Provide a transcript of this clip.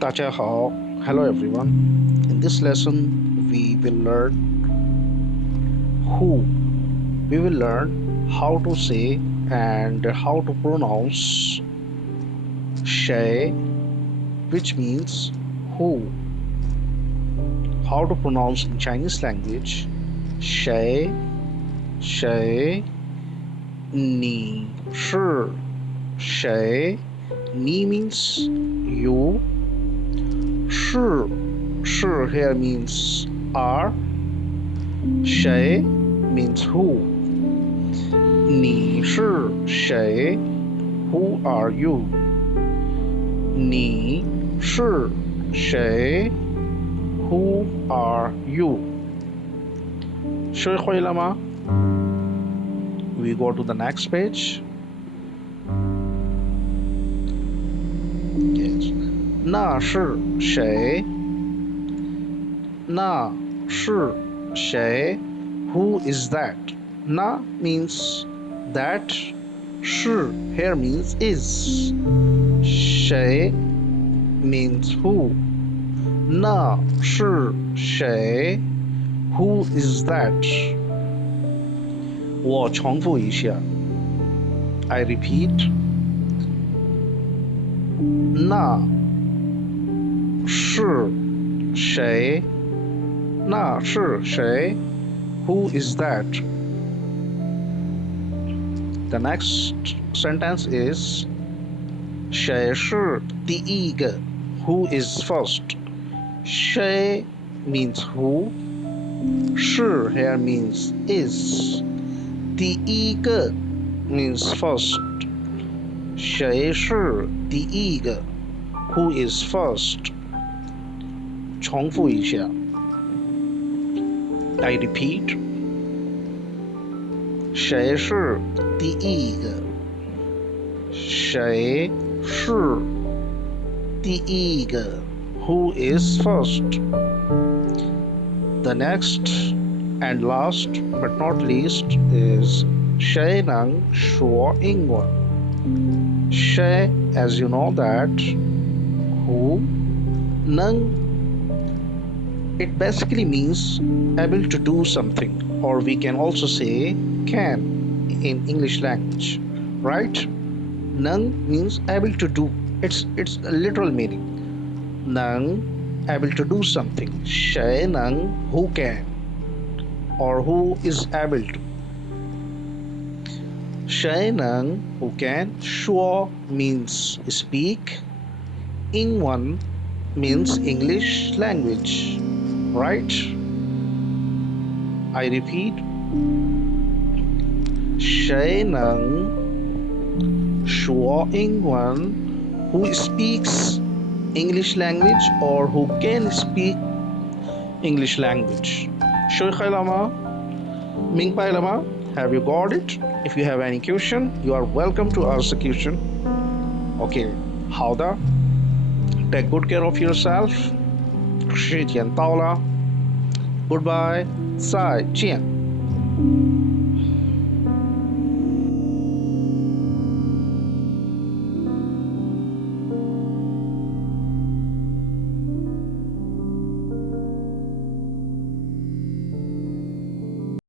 大家好, hello everyone. In this lesson, we will learn who. We will learn how to say and how to pronounce Sheí, which means who. How to pronounce in Chinese language Sheí, Sheí, Ni, Shi, Sheí. Ni means you. Shi here means are. Sheí means who. Ni shi Sheí, who are you? Ni shi Sheí, who are you? 学会了吗? We go to the next page. Yes. 那是谁? 那是谁? Who is that? Na means that. Shi here means is. Sheí means who. 那是谁? Who is that? 我重复一下. I repeat. 那是谁? 那是谁? Who is that? The next sentence is 谁是第一个? Who is first? 谁 means who. 是 here means is. 第一个 means first. 谁是第一个? Who is first? 重复一下. I repeat. 谁是第一个? 谁是第一个? Who is first? The next and last but not least is 谁能说英文? Sheí, as you know that, who, 能, it basically means able to do something, or we can also say can in English language, right? Nang means able to do. It's a literal meaning. Nang, able to do something. Sheí nang, who can, or who is able to. Sheí nang, who can. Shuo means speak. Ingwan means English language, right? I repeat. Sheí nang shuo ingwan, who speaks English language or who can speak English language. 学会了吗? 明白了吗? Have you got it? If you have any question, you are welcome to ask the question. Okay, 好的. Take good care of yourself. 时间到了. Goodbye. 再见.